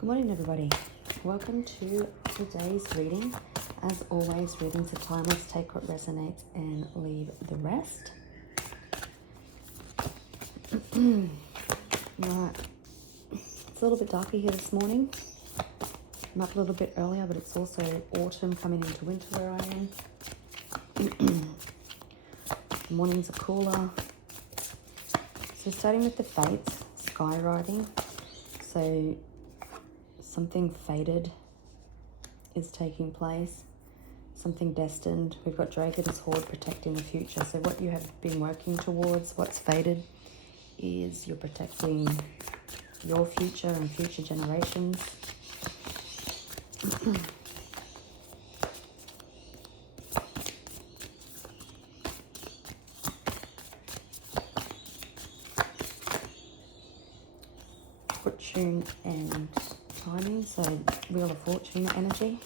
Good morning, everybody. Welcome to today's reading. As always, readings are timeless. Take what resonates and leave the rest. Right. It's a little bit darker here this morning. I'm up a little bit earlier, but it's also autumn coming into winter where I am. The mornings are cooler. So starting with the fates, sky riding. So something fated is taking place, something destined. We've got Dragon's Horde protecting the future. So what you have been working towards, what's fated, is you're protecting your future and future generations. Fortune and timing, so Wheel of Fortune energy.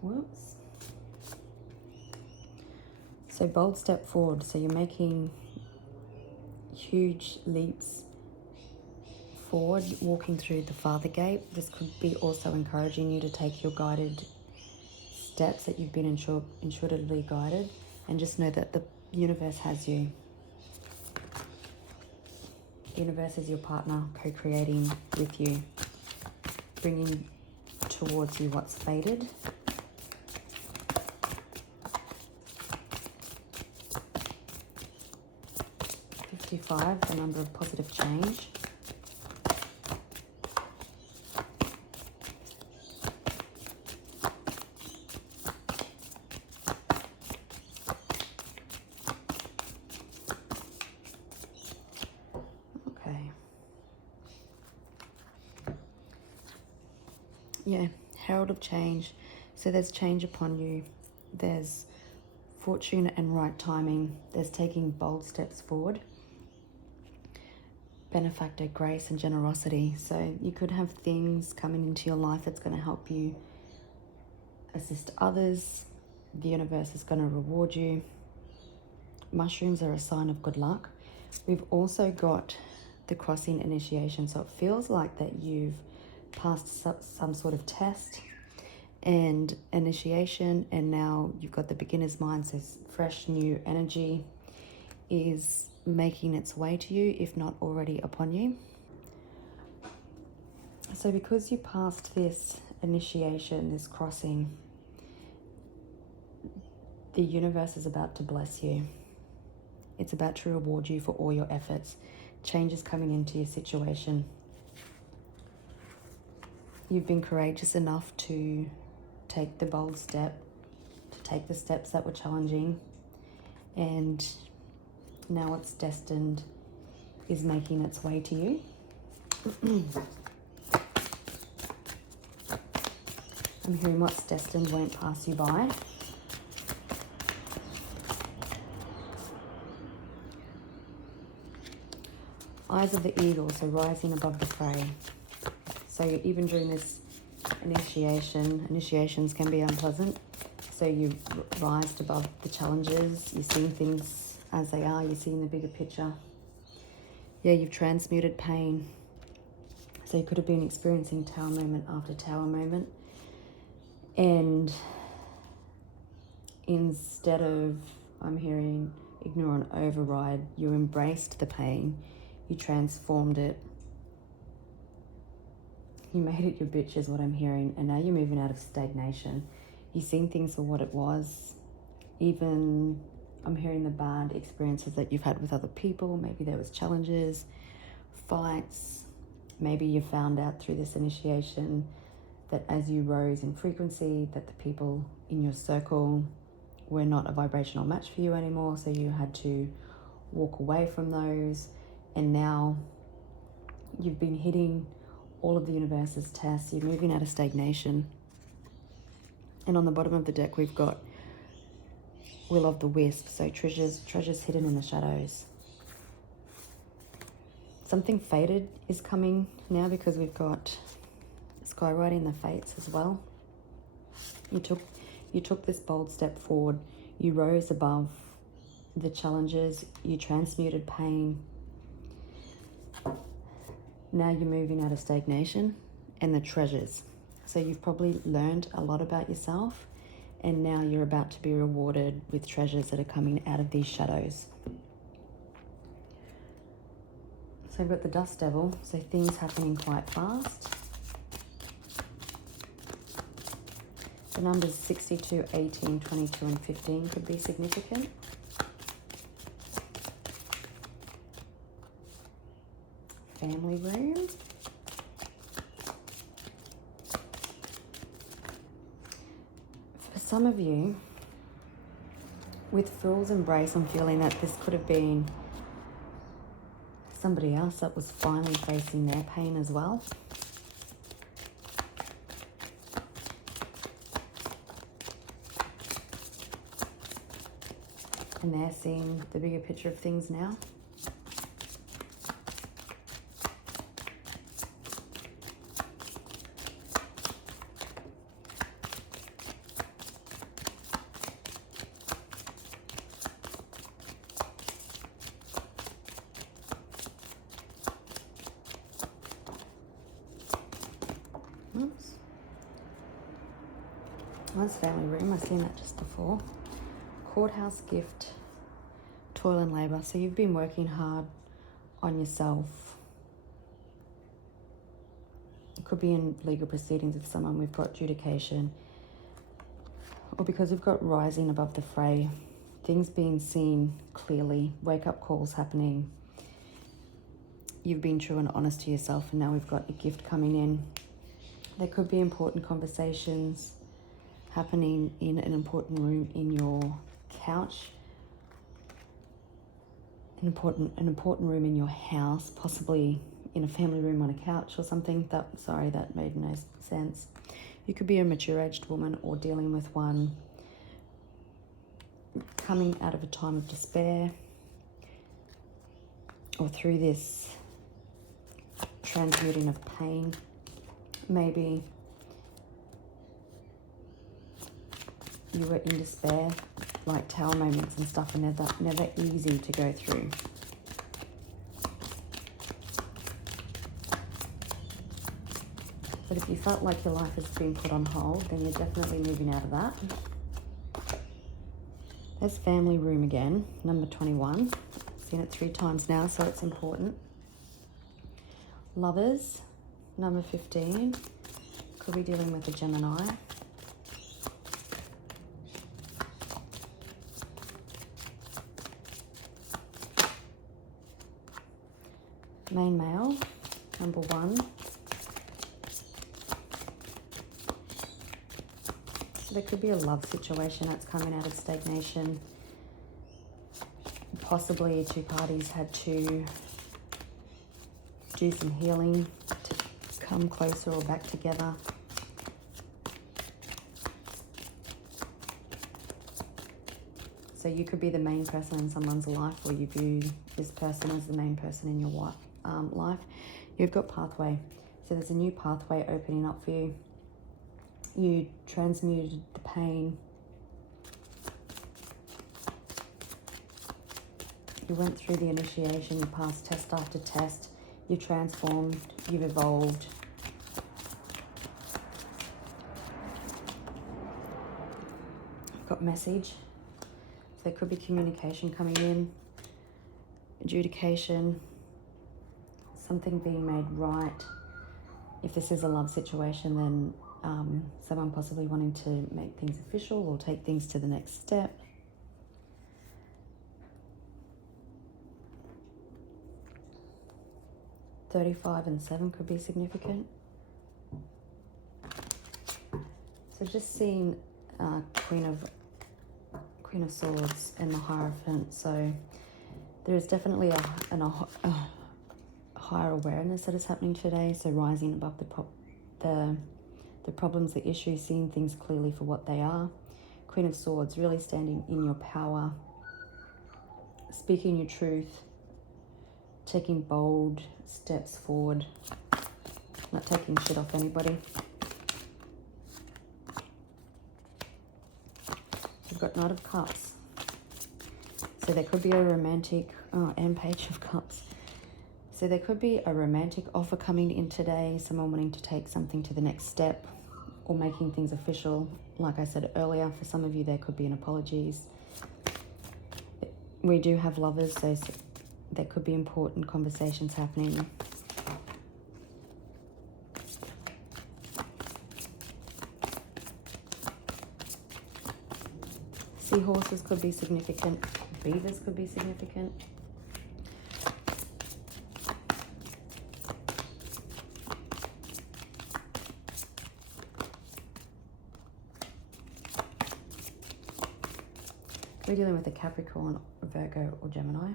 Whoops. So bold step forward, so you're making huge leaps forward, walking through the Father Gate. This could be also encouraging you to take your guided steps that you've been intuitively guided, and just know that the universe has you. The universe is your partner, co-creating with you, bringing towards you what's fated. '55, the number of positive change. Yeah, herald of change. So there's change upon you. There's fortune and right timing. There's taking bold steps forward. Benefactor, grace and generosity. So you could have things coming into your life that's going to help you assist others. The universe is going to reward you. Mushrooms are a sign of good luck. We've also got the crossing initiation. So it feels like that you've passed some sort of test and initiation, and now you've got the beginner's mind. So fresh new energy is making its way to you, if not already upon you. So because you passed this initiation, this crossing, the universe is about to bless you. It's about to reward you for all your efforts. Change is coming into your situation. You've been courageous enough to take the bold step, to take the steps that were challenging, and now what's destined is making its way to you. I'm hearing what's destined won't pass you by. Eyes of the eagle, so rising above the fray. So even during this initiations can be unpleasant. So you rise above the challenges. You're seeing things as they are. You're seeing the bigger picture. Yeah, you've transmuted pain. So you could have been experiencing tower moment after tower moment. And instead of, I'm hearing, ignore and override, you embraced the pain. You transformed it. You made it your bitch is what I'm hearing, and now you're moving out of stagnation. You've seen things for what it was. Even, I'm hearing the bad experiences that you've had with other people. Maybe there was challenges, fights. Maybe you found out through this initiation that as you rose in frequency, that the people in your circle were not a vibrational match for you anymore, so you had to walk away from those. And now you've been hitting all of the universe's tests. You're moving out of stagnation. And on the bottom of the deck, we've got Will of the Wisp. So treasures hidden in the shadows. Something fated is coming now, because we've got skywriting the fates as well. You took this bold step forward. You rose above the challenges, you transmuted pain. Now you're moving out of stagnation and the treasures. So you've probably learned a lot about yourself, and now you're about to be rewarded with treasures that are coming out of these shadows. So we've got the Dust Devil, so things happening quite fast. The numbers 62, 18, 22, and 15 could be significant. Family room. For some of you, with Fool's Embrace, I'm feeling that this could have been somebody else that was finally facing their pain as well. And they're seeing the bigger picture of things now. Oops. That's family room. I've seen that just before. Courthouse gift, toil and labor. So you've been working hard on yourself. It could be in legal proceedings with someone. We've got adjudication, or because we've got rising above the fray, things being seen clearly, wake up calls happening. You've been true and honest to yourself, and now we've got a gift coming in. There could be important conversations happening in an important room in your couch, an important room in your house, possibly in a family room on a couch or something. That made no sense. You could be a mature-aged woman or dealing with one coming out of a time of despair, or through this transmuting of pain. Maybe you were in despair, like tower moments and stuff, and never easy to go through. But if you felt like your life has been put on hold, then you're definitely moving out of that. There's family room again, number 21. Seen it 3 times now, so it's important. Lovers, number 15. Could be dealing with a Gemini. Main male, number 1. So there could be a love situation that's coming out of stagnation. Possibly 2 parties had to do some healing to come closer or back together. So you could be the main person in someone's life, or you view this person as the main person in your life. You've got pathway. So there's a new pathway opening up for you. You transmuted the pain. You went through the initiation. You passed test after test. You transformed. You've evolved. You've got message. So there could be communication coming in, adjudication, something being made right. If this is a love situation, then someone possibly wanting to make things official or take things to the next step. $35 and 7 could be significant. So just seeing Queen of Swords and the Hierophant. So there is definitely a higher awareness that is happening today. So rising above the problems, the issues, seeing things clearly for what they are. Queen of Swords, really standing in your power, speaking your truth, taking bold steps forward, not taking shit off anybody. We've got Knight of Cups. So there could be a romantic, and Page of Cups. So there could be a romantic offer coming in today, someone wanting to take something to the next step or making things official. Like I said earlier, for some of you, there could be an apologies. We do have Lovers, so there could be important conversations happening. Seahorses could be significant. Beavers could be significant. We're dealing with a Capricorn, Virgo, or Gemini.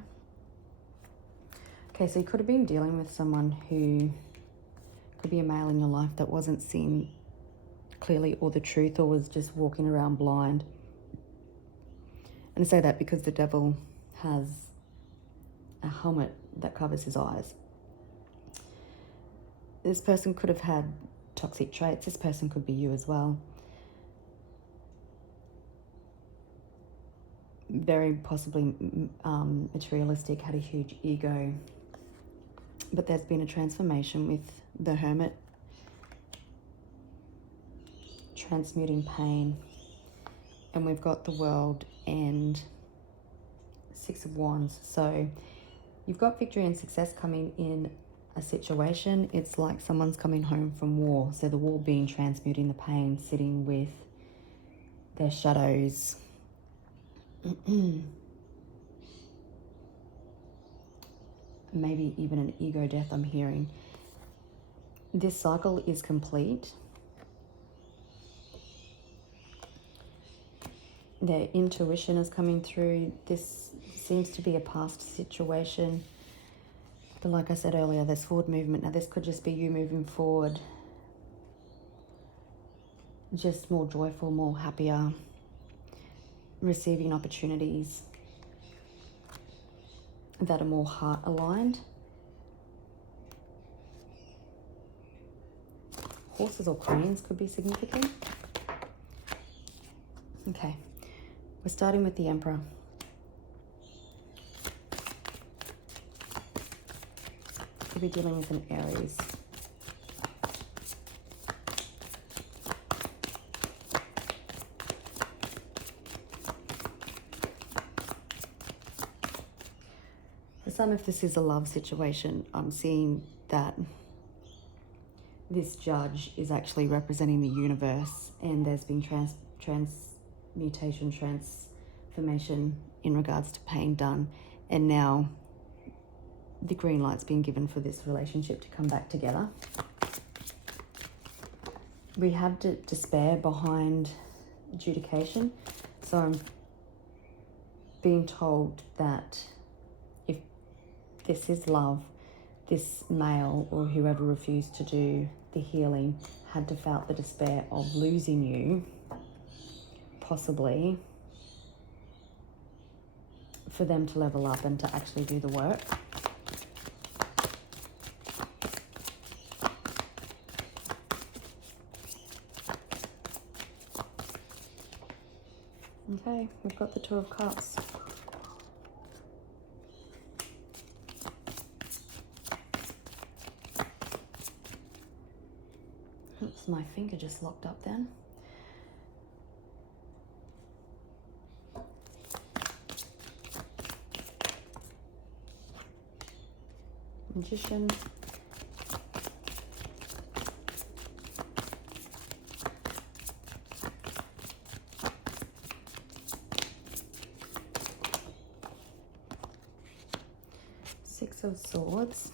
Okay, so you could have been dealing with someone who could be a male in your life that wasn't seeing clearly or the truth, or was just walking around blind. And I say that because the devil has a helmet that covers his eyes. This person could have had toxic traits. This person could be you as well. Very possibly materialistic, had a huge ego. But there's been a transformation with the Hermit, transmuting pain. And we've got the World and Six of Wands. So you've got victory and success coming in a situation. It's like someone's coming home from war. So the war being transmuting the pain, sitting with their shadows. Maybe even an ego death I'm hearing. This cycle is complete. Their intuition is coming through. This seems to be a past situation. But like I said earlier, there's forward movement. Now this could just be you moving forward. Just more joyful, more happier. Receiving opportunities that are more heart aligned. Horses or cranes could be significant. Okay, we're starting with the Emperor. Could be dealing with an Aries. For some, if this is a love situation, I'm seeing that this judge is actually representing the universe, and there's been transmutation, transformation in regards to pain done, and now the green light's been given for this relationship to come back together. We have despair behind adjudication, so I'm being told that if this is love, this male or whoever refused to do the healing had to felt the despair of losing you, possibly, for them to level up and to actually do the work. Okay, we've got the Two of Cups. Oops, my finger just locked up then. Magician. Six of Swords.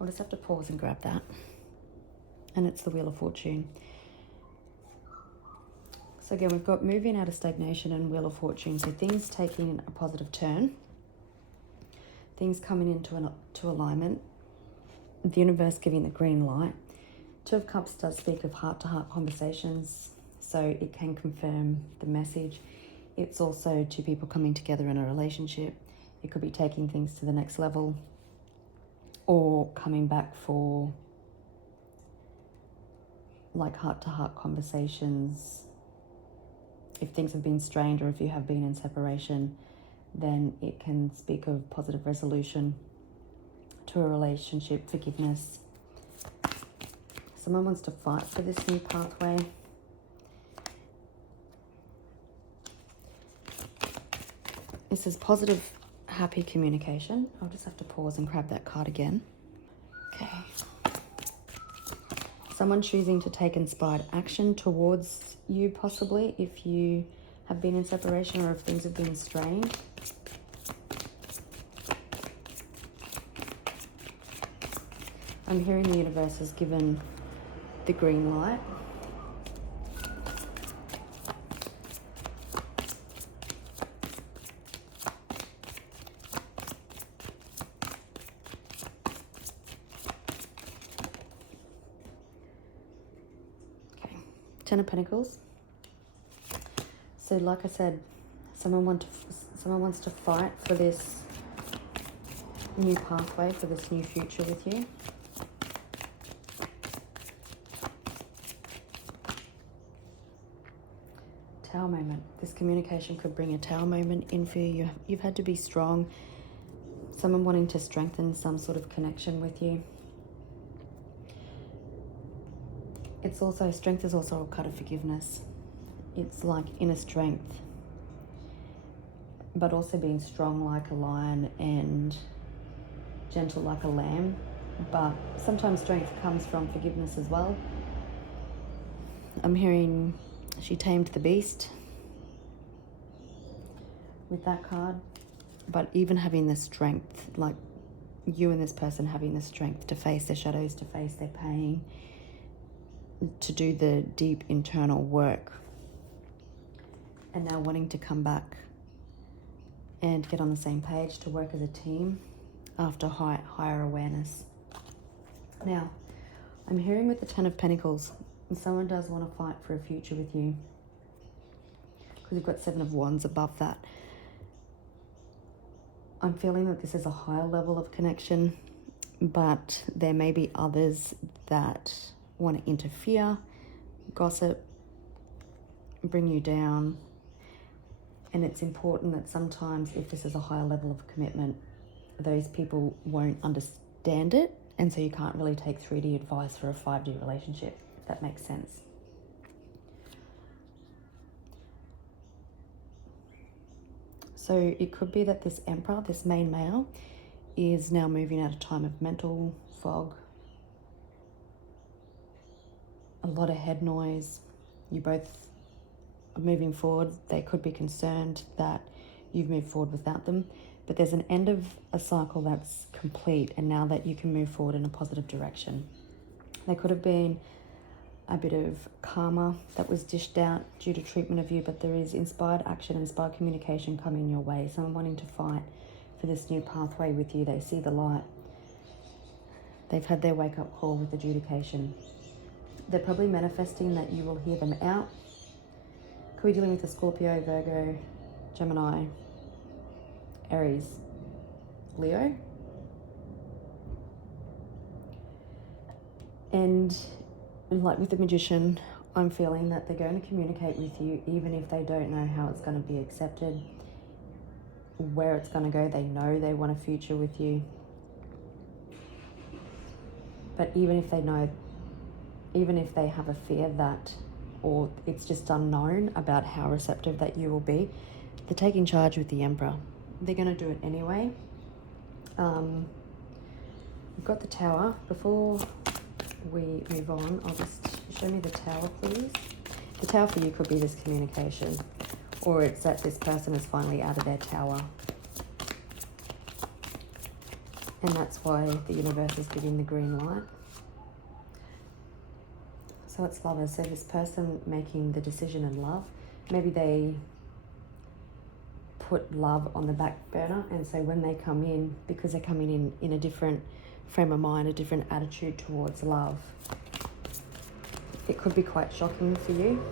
I'll just have to pause and grab that. And it's the Wheel of Fortune. So again, we've got moving out of stagnation and Wheel of Fortune. So things taking a positive turn. Things coming into alignment. The universe giving the green light. Two of Cups does speak of heart-to-heart conversations. So it can confirm the message. It's also two people coming together in a relationship. It could be taking things to the next level, or coming back for like heart-to-heart conversations. If things have been strained or if you have been in separation, then it can speak of positive resolution to a relationship, forgiveness. Someone wants to fight for this new pathway. This is positive, happy communication. I'll just have to pause and grab that card again. Okay. Someone choosing to take inspired action towards you, possibly, if you have been in separation or if things have been strained. I'm hearing the universe has given the green light. Okay, Ten of Pentacles. So like I said, someone wants to fight for this new pathway, for this new future with you. Tower moment. This communication could bring a tower moment in for you. You've had to be strong. Someone wanting to strengthen some sort of connection with you. It's also, strength is also a card of forgiveness. It's like inner strength, but also being strong like a lion and gentle like a lamb. But sometimes strength comes from forgiveness as well. I'm hearing she tamed the beast with that card. But even having the strength, like you and this person having the strength to face their shadows, to face their pain, to do the deep internal work, and now wanting to come back and get on the same page, to work as a team after higher awareness. Now, I'm hearing with the Ten of Pentacles, and someone does want to fight for a future with you, because you've got Seven of Wands above that. I'm feeling that this is a higher level of connection, but there may be others that want to interfere, gossip, bring you down. And it's important that sometimes if this is a higher level of commitment, those people won't understand it. And so you can't really take 3D advice for a 5D relationship, if that makes sense. So it could be that this Emperor, this main male, is now moving out of time of mental fog. A lot of head noise. You both are moving forward. They could be concerned that you've moved forward without them. But there's an end of a cycle that's complete, and now that you can move forward in a positive direction. There could have been a bit of karma that was dished out due to treatment of you, but there is inspired action, inspired communication coming your way. Someone wanting to fight for this new pathway with you. They see the light. They've had their wake-up call with adjudication. They're probably manifesting that you will hear them out. Could be dealing with a Scorpio, Virgo, Gemini, Aries, Leo. And like with the Magician, I'm feeling that they're going to communicate with you even if they don't know how it's going to be accepted, where it's going to go. They know they want a future with you. But even if they know, even if they have a fear that, or it's just unknown about how receptive that you will be, they're taking charge with the Emperor. They're going to do it anyway. We've got the Tower. Before we move on, I'll just show me the Tower, please. The Tower for you could be this communication, or it's that this person is finally out of their tower. And that's why the universe is giving the green light. So it's lovers. So this person making the decision in love, maybe they put love on the back burner, and so when they come in, because they're coming in a different frame of mind, a different attitude towards love, it could be quite shocking for you.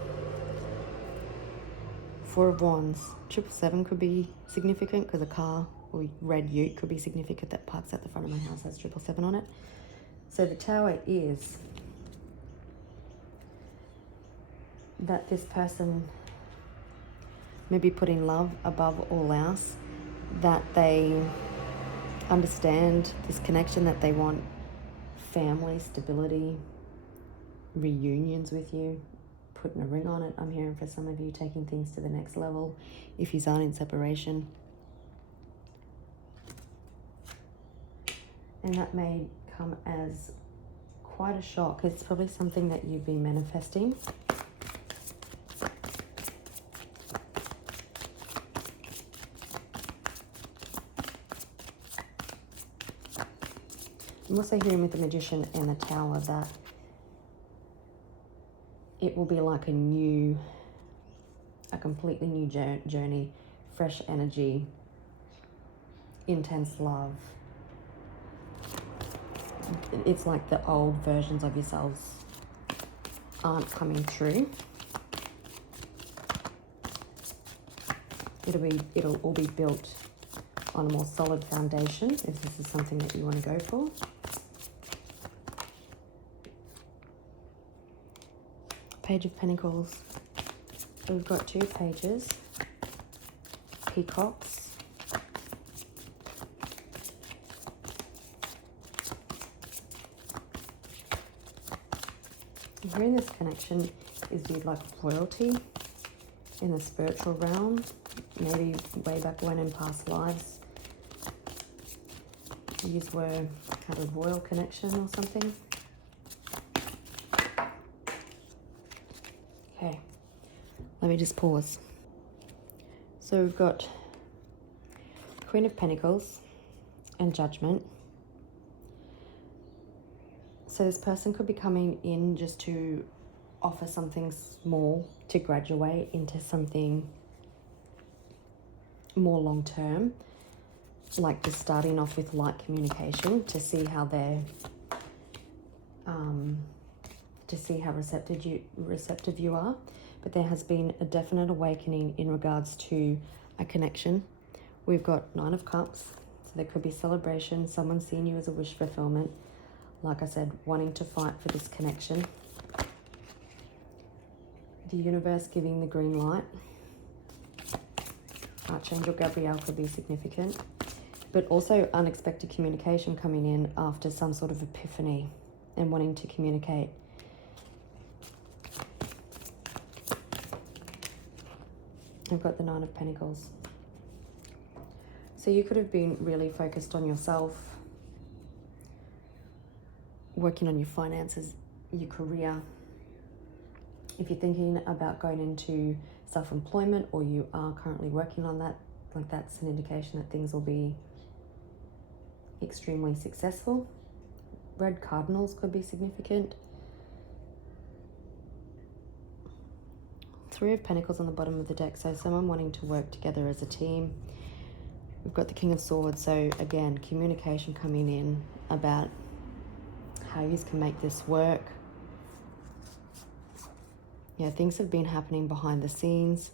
Four of Wands. 777 could be significant because a car or red ute could be significant that parks at the front of my house has 777 on it. So the Tower is that this person may be putting love above all else, that they understand this connection, that they want family, stability, reunions with you, putting a ring on it. I'm hearing for some of you taking things to the next level if you aren't in separation. And that may come as quite a shock. It's probably something that you've been manifesting. I'm also hearing with the Magician and the Tower that it will be like a completely new journey, fresh energy, intense love. It's like the old versions of yourselves aren't coming through. It'll all be built on a more solid foundation if this is something that you want to go for. Page of Pentacles. So we've got 2 pages, peacocks, here in this connection is viewed like royalty in the spiritual realm, maybe way back when in past lives you had a royal connection or something. Okay, let me just pause. So we've got Queen of Pentacles and Judgment. So this person could be coming in just to offer something small to graduate into something more long-term, like just starting off with light communication to see how they're to see how receptive you are. But there has been a definite awakening in regards to a connection. We've got 9 of Cups, so there could be celebration, someone seeing you as a wish fulfillment, like I said, wanting to fight for this connection. The universe giving the green light. Archangel Gabriel could be significant, but also unexpected communication coming in after some sort of epiphany and wanting to communicate. I've got the 9 of Pentacles. So you could have been really focused on yourself, working on your finances, your career. If you're thinking about going into self-employment or you are currently working on that, like that's an indication that things will be extremely successful. Red cardinals could be significant. 3 of Pentacles on the bottom of the deck, so someone wanting to work together as a team. We've got the King of Swords, so again, communication coming in about how you can make this work. Yeah, things have been happening behind the scenes.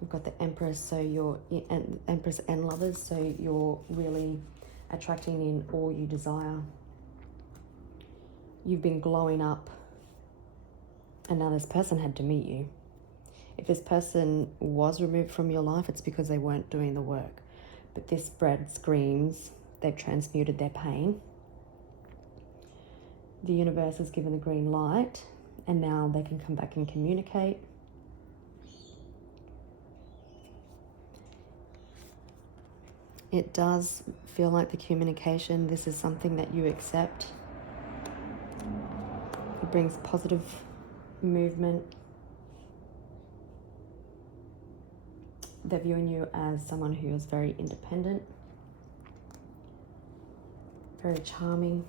We've got the Empress, so you're Empress and Lovers, so you're really attracting in all you desire. You've been glowing up, and now this person had to meet you. If this person was removed from your life, it's because they weren't doing the work. But this spread screams they've transmuted their pain. The universe has given the green light, and now they can come back and communicate. It does feel like the communication, this is something that you accept. It brings positive movement. They're viewing you as someone who is very independent, very charming,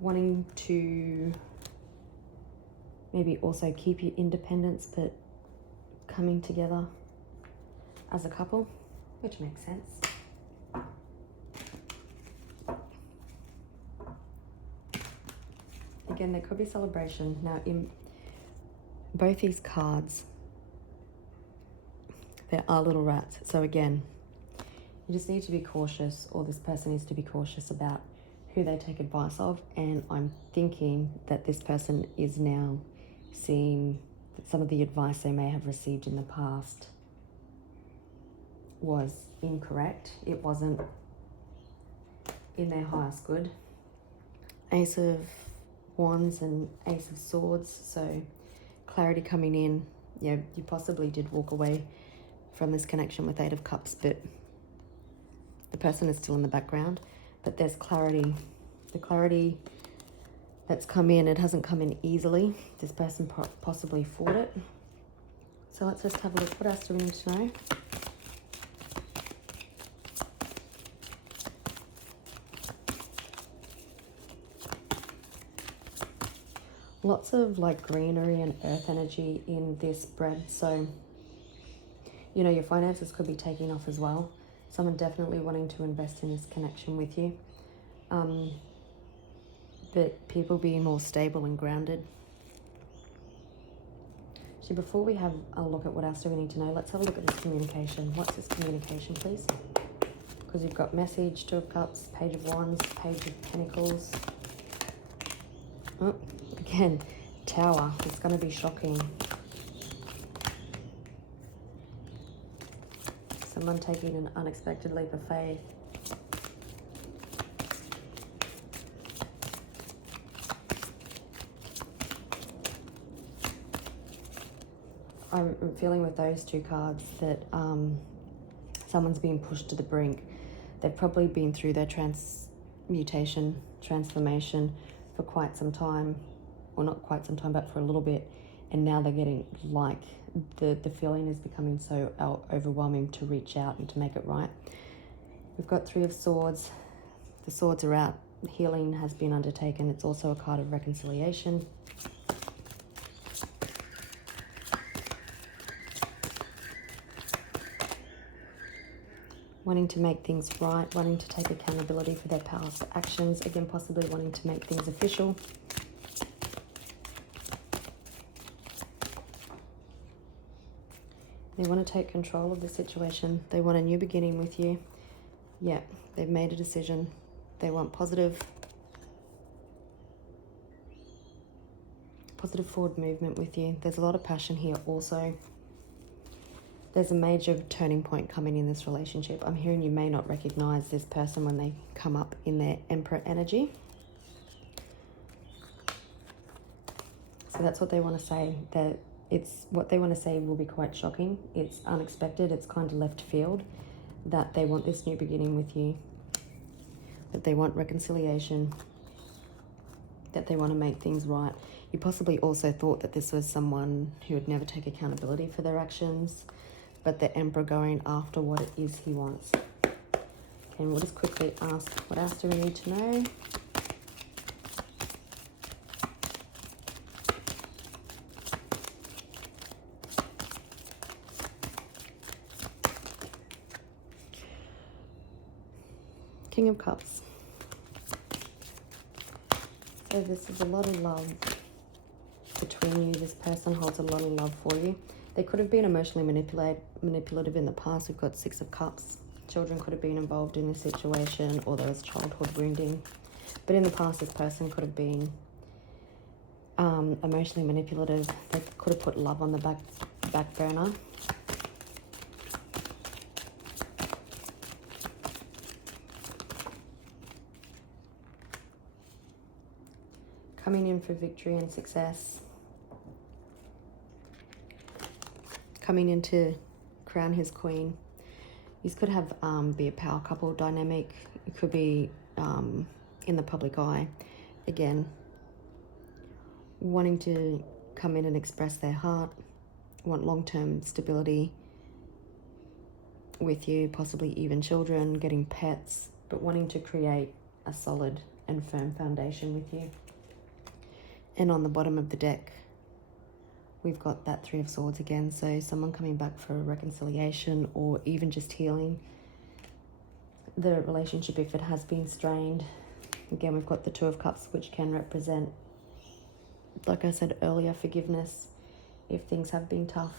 wanting to maybe also keep your independence, but coming together as a couple, which makes sense. Again, there could be celebration. Now, in both these cards, there are little rats. So again, you just need to be cautious, or this person needs to be cautious about who they take advice of. And I'm thinking that this person is now seem that some of the advice they may have received in the past was incorrect. It wasn't in their highest good. Ace of Wands and Ace of Swords, so clarity coming in. Yeah, you possibly did walk away from this connection with Eight of Cups, but the person is still in the background. But there's clarity. The clarity that's come in, it hasn't come in easily. This person possibly fought it. So let's just have a look. What else do we need to know? Lots of like greenery and earth energy in this spread. So, you know, your finances could be taking off as well. Someone definitely wanting to invest in this connection with you. But people being more stable and grounded. So before we have a look at what else do we need to know, let's have a look at this communication. What's this communication, please? Because you've got message, Two of Cups, Page of Wands, Page of Pentacles. Oh, again, Tower. It's going to be shocking. Someone taking an unexpected leap of faith. I'm feeling with those two cards that someone's being pushed to the brink. They've probably been through their transformation for quite some time, or not quite some time, but for a little bit, and now they're getting like the feeling is becoming so overwhelming to reach out and to make it right. We've got Three of Swords. The swords are out. Healing has been undertaken. It's also a card of reconciliation. Wanting to make things right, wanting to take accountability for their past actions, again, possibly wanting to make things official. They want to take control of the situation. They want a new beginning with you. Yeah, they've made a decision. They want positive forward movement with you. There's a lot of passion here also. There's a major turning point coming in this relationship. I'm hearing you may not recognize this person when they come up in their Emperor energy. So that's what they want to say. That it's what they want to say will be quite shocking. It's unexpected. It's kind of left field. That they want this new beginning with you. That they want reconciliation. That they want to make things right. You possibly also thought that this was someone who would never take accountability for their actions. But the Emperor going after what it is he wants. Okay, and we'll just quickly ask, what else do we need to know? King of Cups. So this is a lot of love between you. This person holds a lot of love for you. They could have been emotionally manipulative in the past. We've got Six of Cups. Children could have been involved in this situation, or there was childhood wounding. But in the past, this person could have been emotionally manipulative. They could have put love on the back burner. Coming in for victory and success. Coming in to crown his queen. These could have be a power couple dynamic. It could be in the public eye. Again, wanting to come in and express their heart, want long-term stability with you, possibly even children, getting pets, but wanting to create a solid and firm foundation with you. And on the bottom of the deck, we've got that Three of Swords again. So someone coming back for a reconciliation, or even just healing the relationship if it has been strained. Again, we've got the Two of Cups, which can represent, like I said earlier, forgiveness if things have been tough.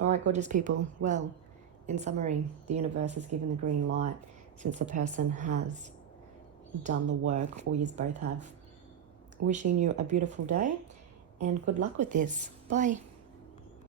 All right, gorgeous people. Well, in summary, the universe has given the green light since the person has done the work, or you both have. Wishing you a beautiful day, and good luck with this. Bye.